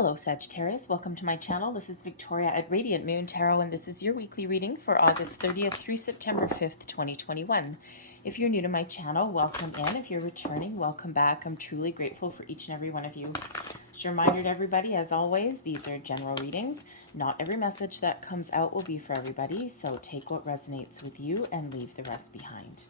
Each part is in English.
Hello Sagittarius, welcome to my channel. This is Victoria at Radiant Moon Tarot, and this is your weekly reading for August 30th through September 5th, 2021. If you're new to my channel, welcome in. If you're returning, welcome back. I'm truly grateful for each and every one of you. Just a reminder to everybody, as always, these are general readings. Not every message that comes out will be for everybody, so take what resonates with you and leave the rest behind.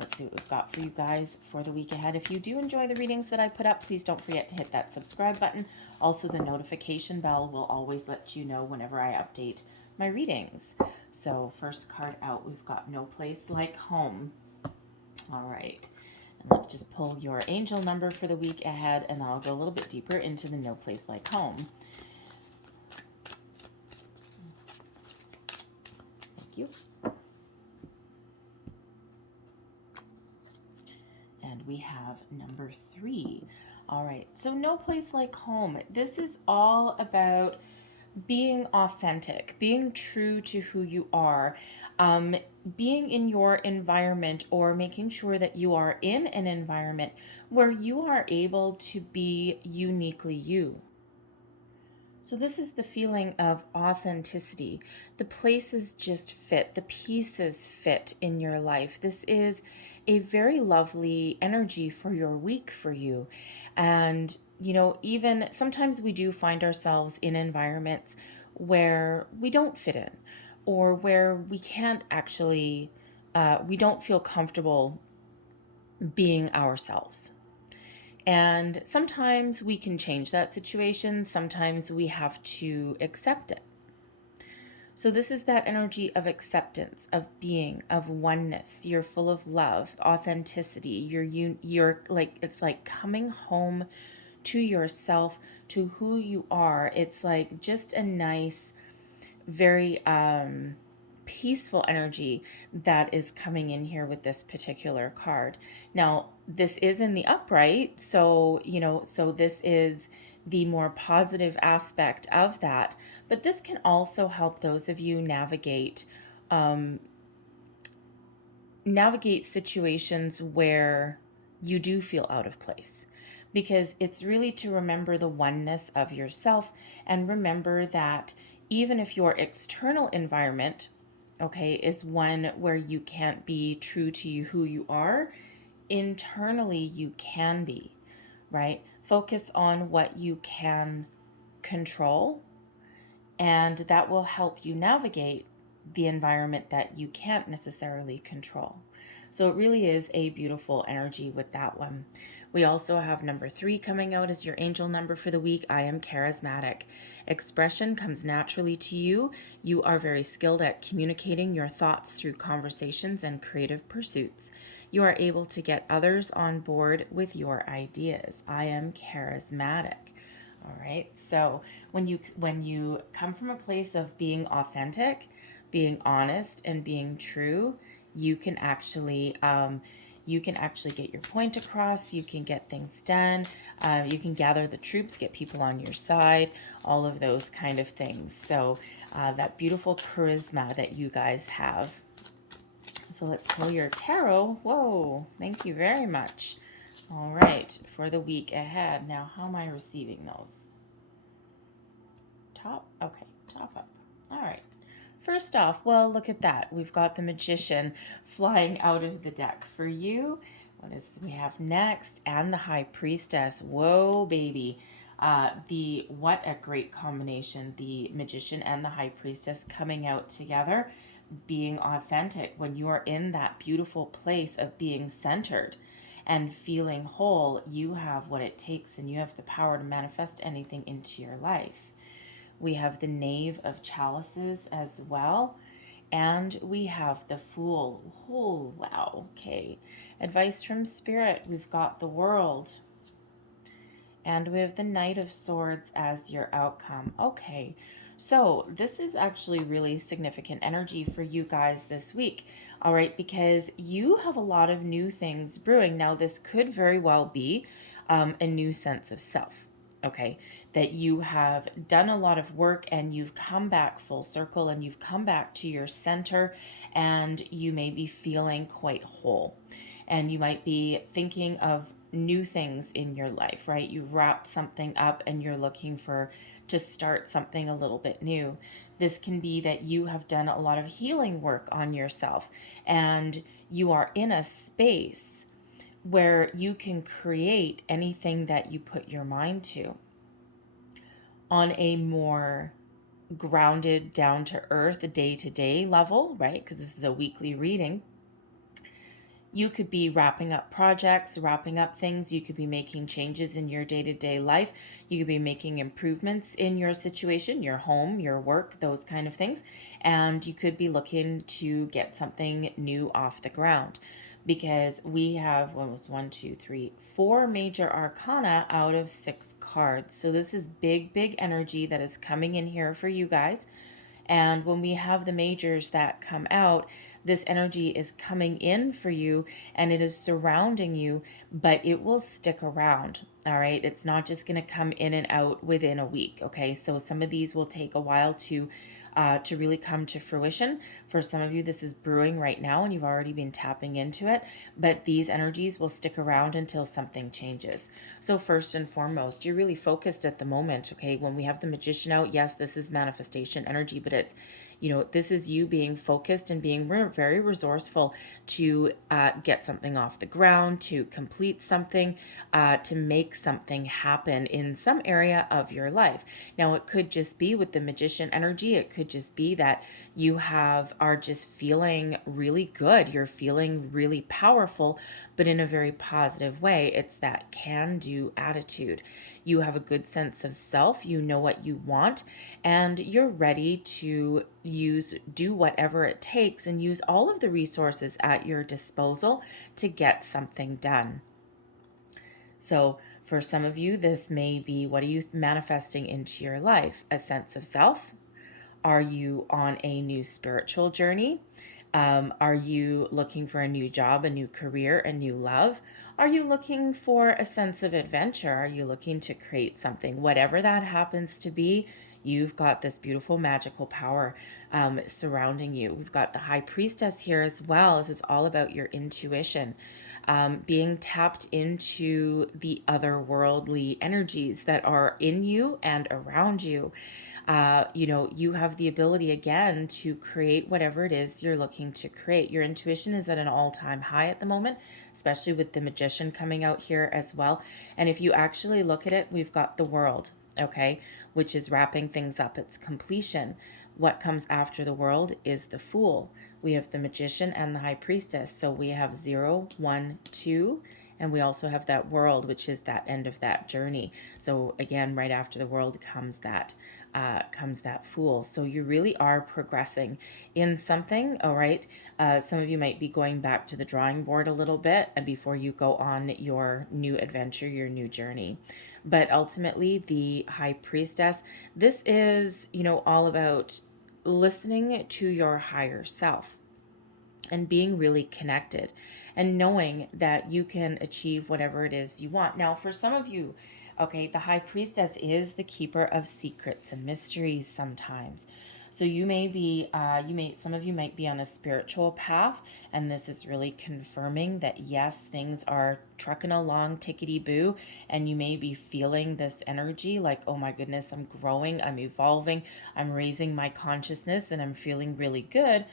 Let's see what we've got for you guys for the week ahead. If you do enjoy the readings that I put up, please don't forget to hit that subscribe button. Also, the notification bell will always let you know whenever I update my readings. So first card out, we've got No Place Like Home. All right. And let's just pull your angel number for the week ahead, and I'll go a little bit deeper into the No Place Like Home. Thank you. And we have number 3. All right, so No Place Like Home. This is all about being authentic, being true to who you are, being in your environment, or making sure that you are in an environment where you are able to be uniquely you. So this is the feeling of authenticity. The places just fit, the pieces fit in your life. This is a very lovely energy for your week for you. And, you know, even sometimes we do find ourselves in environments where we don't fit in, or where we can't actually, we don't feel comfortable being ourselves. And sometimes we can change that situation. Sometimes we have to accept it. So this is that energy of acceptance, of being, of oneness. You're full of love, authenticity. You're like, it's like coming home to yourself, to who you are. It's like just a nice, very peaceful energy that is coming in here with this particular card. Now, this is in the upright, so, you know, so this is the more positive aspect of that, but this can also help those of you navigate situations where you do feel out of place, because it's really to remember the oneness of yourself, and remember that even if your external environment, okay, is one where you can't be true to who you are, internally you can be, right? Focus on what you can control, and that will help you navigate the environment that you can't necessarily control. So it really is a beautiful energy with that one. We also have number 3 coming out as your angel number for the week. I am charismatic. Expression comes naturally to you. You are very skilled at communicating your thoughts through conversations and creative pursuits. You are able to get others on board with your ideas. I am charismatic. All right. So when you come from a place of being authentic, being honest, and being true, you can actually get your point across. You can get things done. You can gather the troops, get people on your side, all of those kind of things. So that beautiful charisma that you guys have. So let's pull your tarot. Whoa, thank you very much. All right, for the week ahead. Now, how am I receiving those? Top? Okay, top up. All right. First off, well, look at that. We've got the Magician flying out of the deck for you. What is we have next? And the High Priestess. Whoa, baby. What a great combination. The Magician and the High Priestess coming out together, being authentic. When you are in that beautiful place of being centered and feeling whole, you have what it takes, and you have the power to manifest anything into your life. We have the Knave of Chalices as well. And we have the Fool. Oh, wow. Okay. Advice from Spirit. We've got the World. And we have the Knight of Swords as your outcome. Okay. So this is actually really significant energy for you guys this week. All right. Because you have a lot of new things brewing. Now, this could very well be a new sense of self. Okay, that you have done a lot of work and you've come back full circle, and you've come back to your center, and you may be feeling quite whole, and you might be thinking of new things in your life, right? You've wrapped something up and you're looking to start something a little bit new. This can be that you have done a lot of healing work on yourself and you are in a space where you can create anything that you put your mind to on a more grounded, down to earth, day to day level, right? Because this is a weekly reading. You could be wrapping up projects, wrapping up things. You could be making changes in your day to day life. You could be making improvements in your situation, your home, your work, those kind of things. And you could be looking to get something new off the ground, because we have, what was 4 major arcana out of 6 cards. So this is big, big energy that is coming in here for you guys. And when we have the majors that come out, this energy is coming in for you and it is surrounding you, but it will stick around. All right. It's not just going to come in and out within a week. Okay. So some of these will take a while to really come to fruition. For some of you, this is brewing right now and you've already been tapping into it, but these energies will stick around until something changes. So first and foremost, you're really focused at the moment, okay? When we have the Magician out, yes, this is manifestation energy, but it's, this is you being focused and being very resourceful to get something off the ground, to complete something, to make something happen in some area of your life. Now, it could just be with the Magician energy. It could just be that you are just feeling really good. You're feeling really powerful, but in a very positive way. It's that can-do attitude. You have a good sense of self. You know what you want, and you're ready to do whatever it takes and use all of the resources at your disposal to get something done. So for some of you, this may be, what are you manifesting into your life? A sense of self? Are you on a new spiritual journey? Are you looking for a new job, a new career, a new love? Are you looking for a sense of adventure? Are you looking to create something? Whatever that happens to be, you've got this beautiful magical power surrounding you. We've got the High Priestess here as well. This is all about your intuition. Being tapped into the otherworldly energies that are in you and around you. You have the ability again to create whatever it is you're looking to create. Your intuition is at an all-time high at the moment, especially with the Magician coming out here as well. And if you actually look at it, we've got the World, okay, which is wrapping things up. It's completion. What comes after the World is the Fool. We have the Magician and the High Priestess. So we have 0, 1, 2, and we also have that World, which is that end of that journey. So again, right after the World comes that Fool. So you really are progressing in something. All right. Some of you might be going back to the drawing board a little bit and before you go on your new adventure, your new journey. But ultimately, the High Priestess, this is, all about listening to your higher self and being really connected and knowing that you can achieve whatever it is you want. Now, for some of you, okay, the High Priestess is the keeper of secrets and mysteries sometimes. So some of you might be on a spiritual path, and this is really confirming that yes, things are trucking along tickety-boo, and you may be feeling this energy like, oh my goodness, I'm growing, I'm evolving, I'm raising my consciousness, and I'm feeling really good.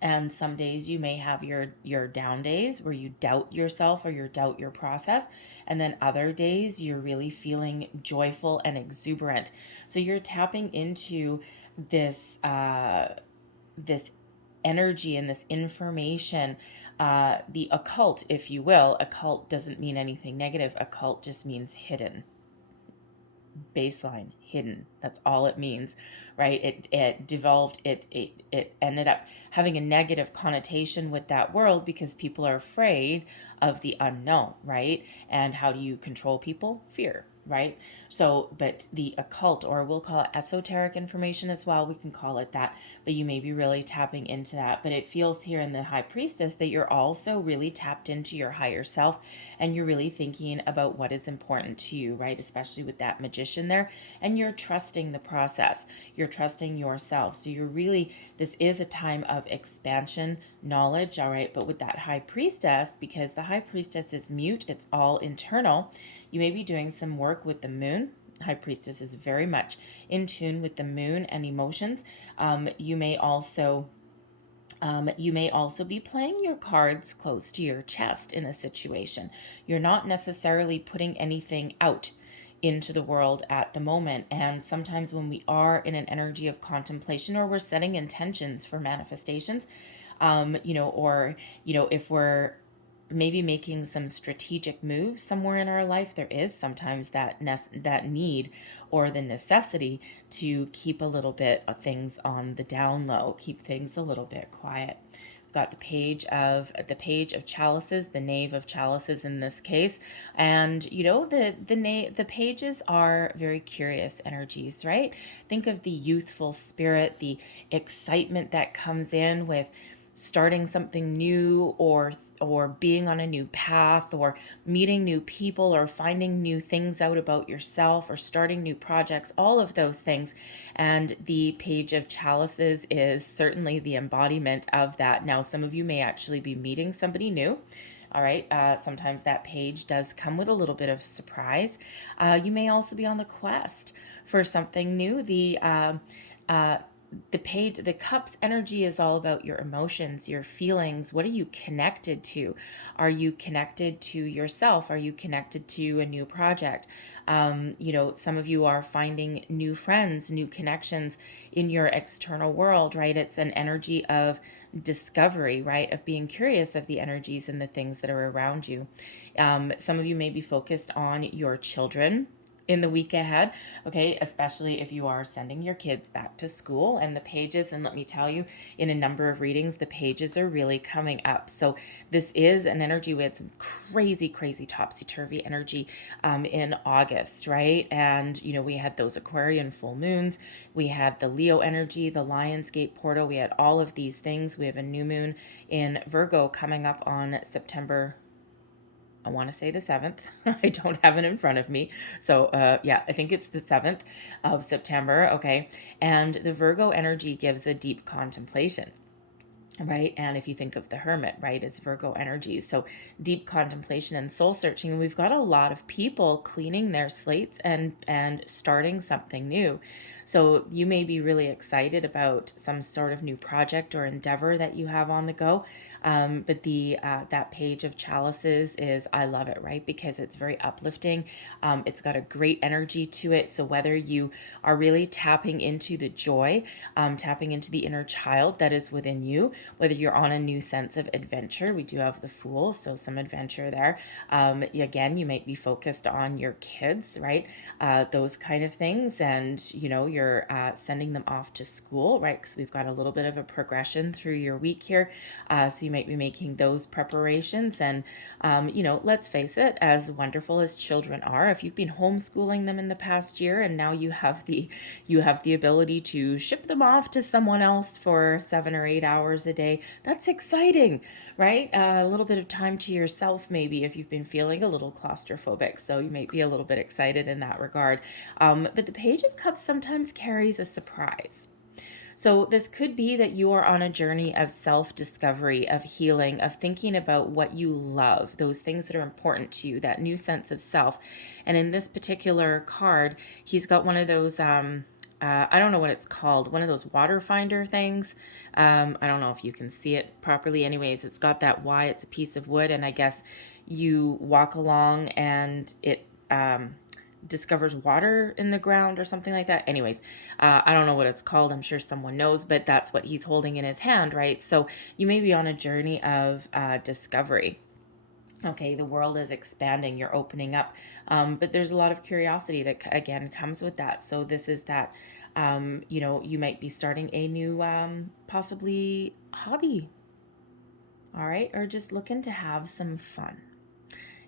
And some days you may have your down days where you doubt yourself or you doubt your process. And then other days you're really feeling joyful and exuberant. So you're tapping into this this energy and this information, the occult, if you will. Occult doesn't mean anything negative. Occult just means hidden. Baseline, hidden. That's all it means, right? It devolved. It ended up having a negative connotation with that world because people are afraid of the unknown, right? And how do you control people? Fear. right? So, but the occult, or we'll call it esoteric information as well, we can call it that, but you may be really tapping into that. But it feels here in the High Priestess that you're also really tapped into your higher self, and you're really thinking about what is important to you, right? Especially with that Magician there, and you're trusting the process, you're trusting yourself. So you're really, this is a time of expansion, knowledge, all right? But with that High Priestess, because the High Priestess is mute, it's all internal, you may be doing some work with the moon. High Priestess is very much in tune with the moon and emotions. You may also be playing your cards close to your chest in a situation. You're not necessarily putting anything out into the world at the moment. And sometimes when we are in an energy of contemplation, or we're setting intentions for manifestations, if we're maybe making some strategic moves somewhere in our life, there is sometimes that need or the necessity to keep a little bit of things on the down low, keep things a little bit quiet. We've got the page of chalices, the knave of chalices in this case, and the pages are very curious energies, right? Think of the youthful spirit, the excitement that comes in with starting something new, or being on a new path, or meeting new people, or finding new things out about yourself, or starting new projects, all of those things. And the page of chalices is certainly the embodiment of that. Now, some of you may actually be meeting somebody new. All right. Sometimes that page does come with a little bit of surprise. You may also be on the quest for something new. The cups energy is all about your emotions, your feelings. What are you connected to? Are you connected to yourself? Are you connected to a new project? Some of you are finding new friends, new connections in your external world, right? It's an energy of discovery, right? Of being curious of the energies and the things that are around you. Some of you may be focused on your children in the week ahead, okay, especially if you are sending your kids back to school. And the pages, and let me tell you, in a number of readings, the pages are really coming up. So this is an energy. We had some crazy topsy-turvy energy in August, right? And we had those Aquarian full moons, we had the Leo energy, the Lionsgate portal, we had all of these things. We have a new moon in Virgo coming up on September, I want to say the 7th. I don't have it in front of me. So I think it's the 7th of September. Okay. And the Virgo energy gives a deep contemplation, right? And if you think of the Hermit, right, it's Virgo energy. So deep contemplation and soul searching. And we've got a lot of people cleaning their slates and starting something new. So you may be really excited about some sort of new project or endeavor that you have on the go. But that page of chalices is, I love it, right? Because it's very uplifting. It's got a great energy to it. So whether you are really tapping into the joy, tapping into the inner child that is within you, whether you're on a new sense of adventure, we do have the Fool, so some adventure there. Again, you might be focused on your kids, right? Those kind of things. And, you're sending them off to school, right? Because we've got a little bit of a progression through your week here. So you might be making those preparations. And, let's face it, as wonderful as children are, if you've been homeschooling them in the past year and now you have the ability to ship them off to someone else for 7 or 8 hours a day, that's exciting, right? A little bit of time to yourself, maybe, if you've been feeling a little claustrophobic. So you might be a little bit excited in that regard. But the Page of Cups sometimes carries a surprise. So this could be that you are on a journey of self-discovery, of healing, of thinking about what you love, those things that are important to you, that new sense of self. And in this particular card, he's got one of those, I don't know what it's called, one of those water finder things. I don't know if you can see it properly. Anyways, it's got that Y, it's a piece of wood, and I guess you walk along and it discovers water in the ground or something like that. Anyways, I don't know what it's called. I'm sure someone knows, but that's what he's holding in his hand, right? So you may be on a journey of discovery. Okay, the world is expanding, you're opening up, but there's a lot of curiosity that, again, comes with that. So this is that, you might be starting a new, possibly, hobby, all right, or just looking to have some fun.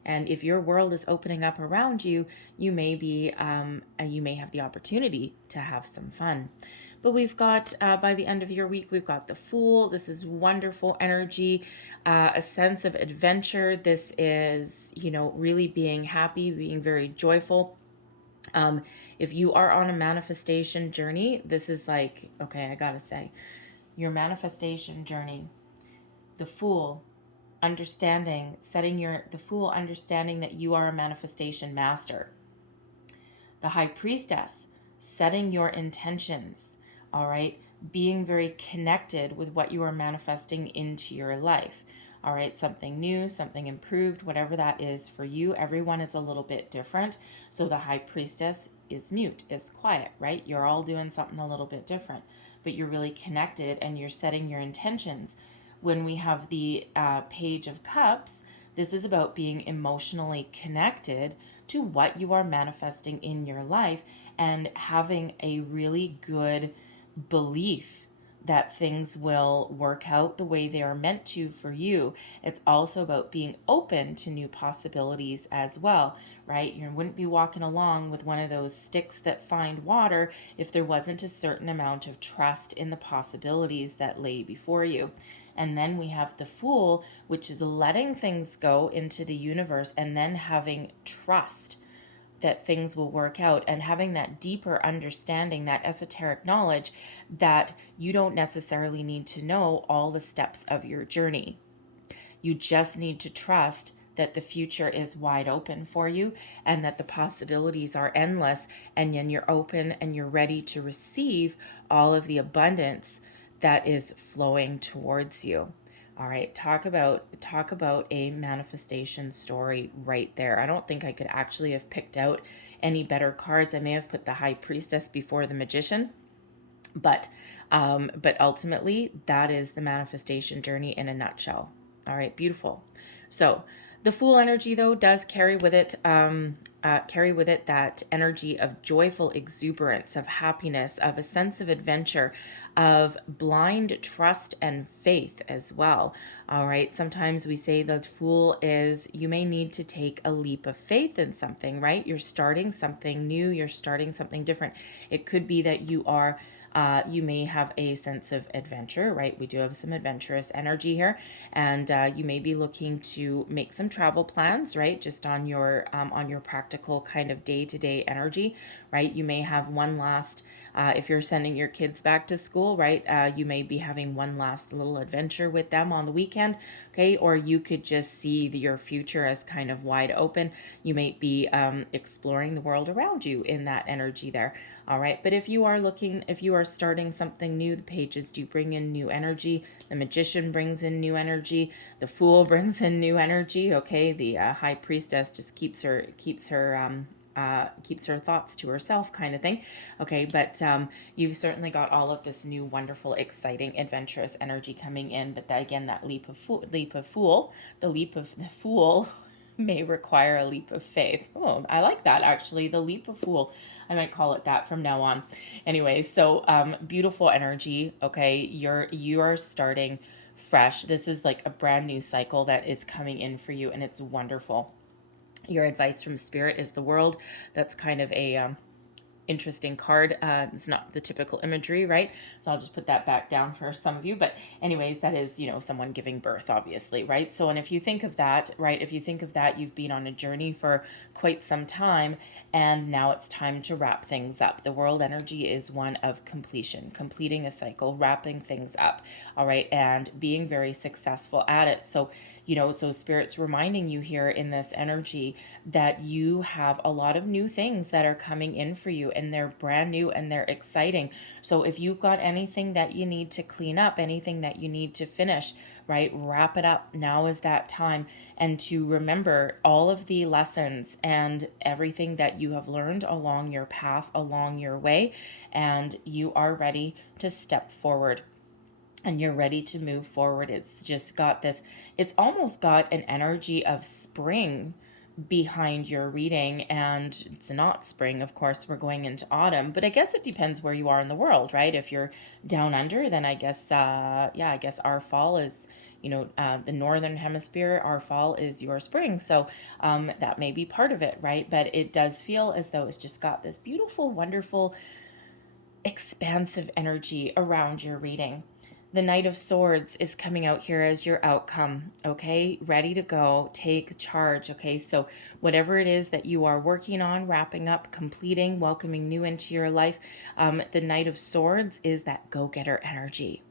And if your world is opening up around you, you may have the opportunity to have some fun. But we've got, by the end of your week, we've got the Fool. This is wonderful energy, a sense of adventure. This is, really being happy, being very joyful. If you are on a manifestation journey, this is like, okay, I gotta say, your manifestation journey, the Fool, the Fool understanding that you are a manifestation master. The High Priestess, setting your intentions, all right, being very connected with what you are manifesting into your life. All right, something new, something improved, whatever that is for you. Everyone is a little bit different. So the High Priestess is mute, is quiet, right? You're all doing something a little bit different, but you're really connected and you're setting your intentions. When we have the Page of Cups, this is about being emotionally connected to what you are manifesting in your life and having a really good belief that things will work out the way they are meant to for you. It's also about being open to new possibilities as well, right? You wouldn't be walking along with one of those sticks that find water if there wasn't a certain amount of trust in the possibilities that lay before you. And then we have the Fool, which is letting things go into the universe and then having trust that things will work out and having that deeper understanding, that esoteric knowledge that you don't necessarily need to know all the steps of your journey. You just need to trust that the future is wide open for you and that the possibilities are endless, and then you're open and you're ready to receive all of the abundance that is flowing towards you. All right, talk about a manifestation story right there. I don't think I could actually have picked out any better cards. I may have put the High Priestess before the Magician, but ultimately that is the manifestation journey in a nutshell. All right, beautiful. So the Fool energy, though, does carry with it that energy of joyful exuberance, of happiness, of a sense of adventure, of blind trust and faith as well. All right, sometimes we say the Fool is, you may need to take a leap of faith in something, right? You're starting something new, you're starting something different. It could be that you may have a sense of adventure, right? We do have some adventurous energy here, and you may be looking to make some travel plans, right? Just on your practical kind of day-to-day energy, right? You may have one last, if you're sending your kids back to school, right? You may be having one last little adventure with them on the weekend, okay? Or you could just see your future as kind of wide open. You may be exploring the world around you in that energy there. All right, but if you are starting something new, the pages do bring in new energy. The Magician brings in new energy. The Fool brings in new energy. Okay, the High Priestess just keeps her thoughts to herself, kind of thing. Okay, but you've certainly got all of this new, wonderful, exciting, adventurous energy coming in. But that leap of the Fool may require a leap of faith. Oh, I like that, actually. The leap of Fool. I might call it that from now on. Anyways, so beautiful energy. Okay, you are starting fresh. This is like a brand new cycle that is coming in for you, and it's wonderful. Your advice from Spirit is the World. That's kind of a interesting card. It's not the typical imagery, right? So I'll just put that back down for some of you. But anyways, that is, someone giving birth, obviously, right? So, and if you think of that, right, you've been on a journey for quite some time, and now it's time to wrap things up. The World energy is one of completion, completing a cycle, wrapping things up, all right, and being very successful at it. So, so Spirit's reminding you here in this energy that you have a lot of new things that are coming in for you, and they're brand new and they're exciting. So if you've got anything that you need to clean up, anything that you need to finish, right, wrap it up. Now is that time. And to remember all of the lessons and everything that you have learned along your path, along your way, and you are ready to step forward. And you're ready to move forward. It's just got this, it's almost got an energy of spring behind your reading, and it's not spring, of course. We're going into autumn, but I guess it depends where you are in the world, right? If you're down under, then I guess I guess our fall is the northern hemisphere, our fall is your spring. So that may be part of it, right? But it does feel as though it's just got this beautiful, wonderful, expansive energy around your reading. The Knight of Swords is coming out here as your outcome, okay? Ready to go, take charge, okay? So whatever it is that you are working on, wrapping up, completing, welcoming new into your life, the Knight of Swords is that go-getter energy.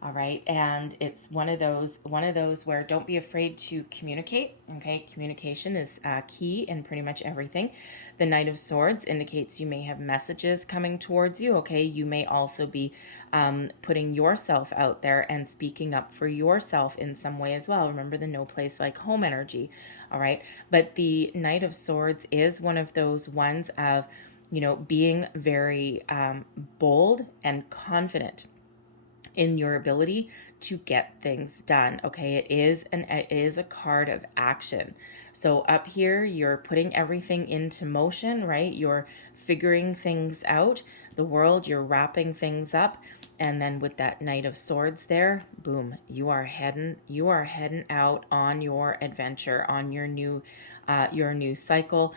All right, and it's one of those where don't be afraid to communicate. Okay, communication is key in pretty much everything. The Knight of Swords indicates you may have messages coming towards you. Okay, you may also be putting yourself out there and speaking up for yourself in some way as well. Remember the no place like home energy. All right, but the Knight of Swords is one of those ones of being very bold and confident in your ability to get things done. Okay, it is a card of action. So up here, you're putting everything into motion, right? You're figuring things out, the world, you're wrapping things up. And then with that Knight of Swords there, boom, you are heading out on your adventure, on your new cycle.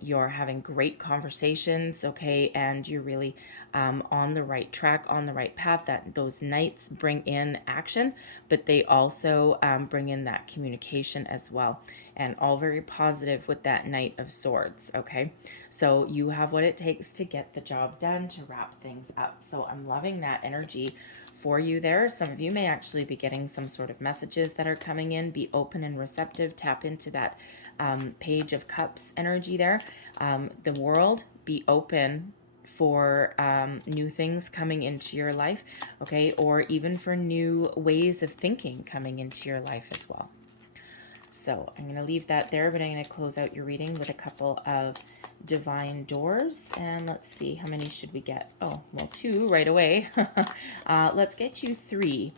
You're having great conversations, okay, and you're really on the right track, on the right path. That those knights bring in action, but they also bring in that communication as well, and all very positive with that Knight of Swords. Okay, so you have what it takes to get the job done, to wrap things up. So I'm loving that energy for you there. Some of you may actually be getting some sort of messages that are coming in. Be open and receptive. Tap into that Page of Cups energy there. The World, be open for new things coming into your life, okay, or even for new ways of thinking coming into your life as well. So I'm going to leave that there, but I'm going to close out your reading with a couple of divine doors. And let's see, how many should we get? Oh, well, 2 right away. Let's get you 3.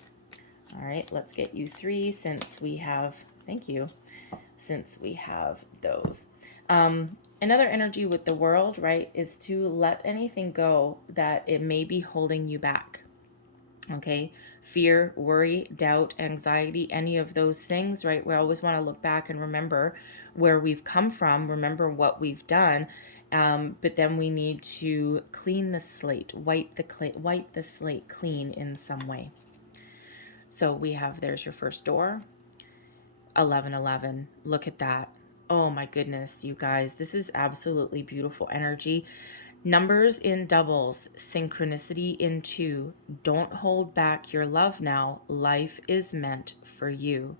All right, let's get you 3 since we have, thank you, since we have those. Another energy with the World, right, is to let anything go that it may be holding you back. Okay, fear, worry, doubt, anxiety, any of those things, right? We always want to look back and remember where we've come from, remember what we've done, but then we need to clean the slate, wipe the slate clean in some way. So we have, there's your first door, 1111. Look at that. Oh my goodness, you guys, this is absolutely beautiful energy. Numbers in doubles, synchronicity in 2. Don't hold back your love now. Life is meant for you.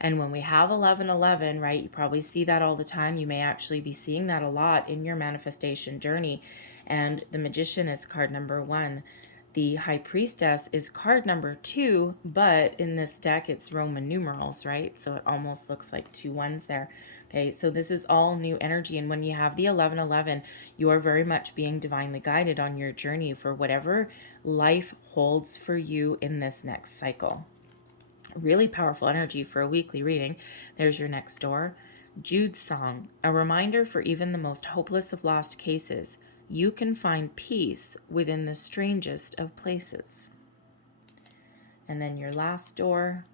And when we have 1111, right, you probably see that all the time. You may actually be seeing that a lot in your manifestation journey. And the Magician is card number 1. The High Priestess is card number 2, but in this deck, it's Roman numerals, right? So it almost looks like 2 1s there. Okay, so this is all new energy. And when you have the 1111, you are very much being divinely guided on your journey for whatever life holds for you in this next cycle. Really powerful energy for a weekly reading. There's your next door. Jude's Song, a reminder for even the most hopeless of lost cases. You can find peace within the strangest of places. And then your last door,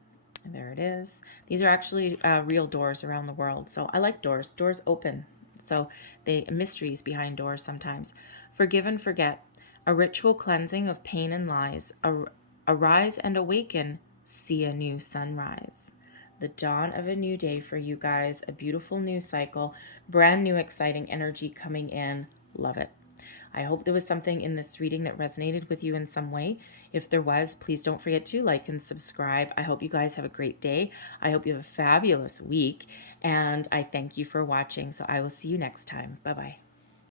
there it is. These are actually real doors around the world. So I like doors. Doors open. So mysteries behind doors sometimes. Forgive and forget. A ritual cleansing of pain and lies. Arise and awaken. See a new sunrise. The dawn of a new day for you guys. A beautiful new cycle. Brand new exciting energy coming in. Love it. I hope there was something in this reading that resonated with you in some way. If there was, please don't forget to like and subscribe. I hope you guys have a great day. I hope you have a fabulous week. And I thank you for watching. So I will see you next time. Bye-bye.